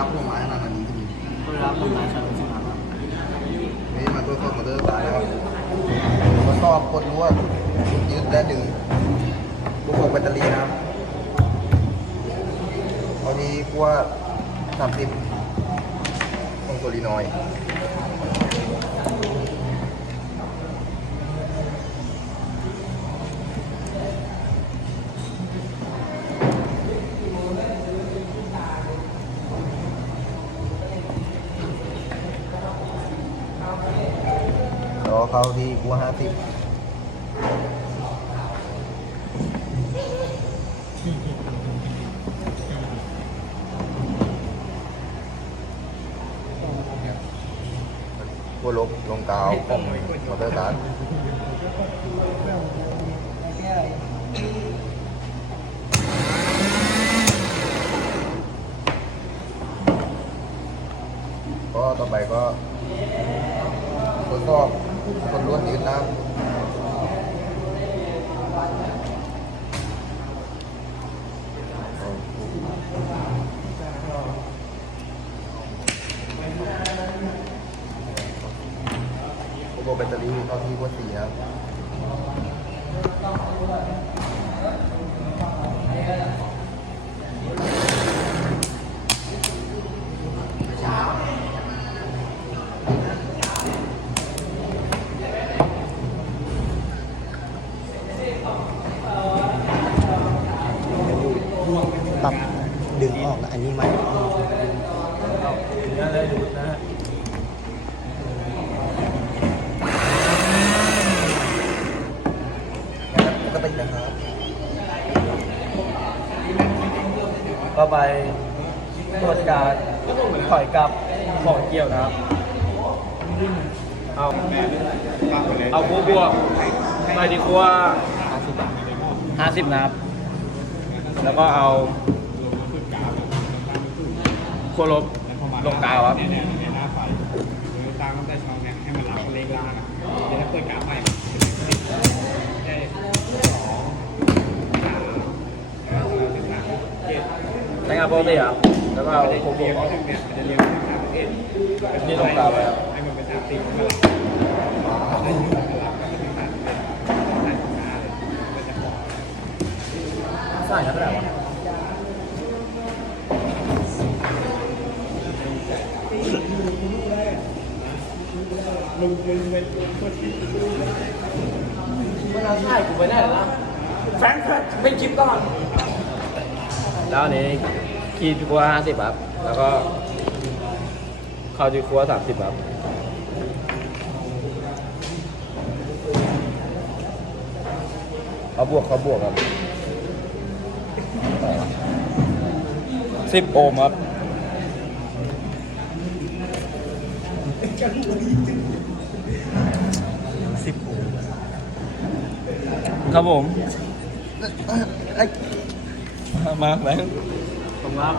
ครับลงมาขนาดนี้ทีก็รับผลงานชาติสนามครับนี่มาตัวจสอบมอเตอร์สายนะครับทดสอบกดลวดยืดและดึงลูกโป่งแบตเตอรี่นะครับตอนนี้กว่าสามสิบของโซลีนอย เขาที่กูห้าสิบกัวลบลงกาวของมอเตอร์การ์ดก็ต่อไปก็ทดสอบ คนล้วนยืนน้ำอุปกรณ์แบตเตอรี่เข้าที่วัดสีครับ ปรับดึงออกแล้วอันนี้ไหม นั่นเลยดูนะฮะก็ติดนะครับก็ไปตรวจการถอยกลับของเกี่ยวนะครับ เอาเอาคู่บวไปดีกว่าห้าสิบนะครับ แล้วก็เอาขั้วลบ ลงกาวครับเนี่ยเนี่ยเนี่ยหน้าไฟหรือตามตั้งแต่ช่องเนี่ยให้มันรับเล็กล่างอะเดี๋ยวถ้าเปิดกราฟใหม่ได้สองสามแล้วก็สิบสามเจ็ดใช้งานปกติครับแล้วก็เอาเดี๋ยวคู่บเรีวยกงออกถึงเนี่ยมันจะเรียงสามเอ็ดนี่ลงกาวไปครับให้มันเป็นสามสี่มันก็รับให้มันรับก็เป็นสามเอ็ด มึงมึงเป็นตัวที่มันเอาใช่กูไปได้หรอแฟรงค์ไม่คิดก่อน แล้วอันนี้คีดคัวห้าสิบครับ แล้วก็เข้าที่ครัวสามสิบครับ เขาบวกเขาบวกครับสิบโอห์มครับสิบโอห์ม ครับผมไอ้มาแบงค์ผมครับ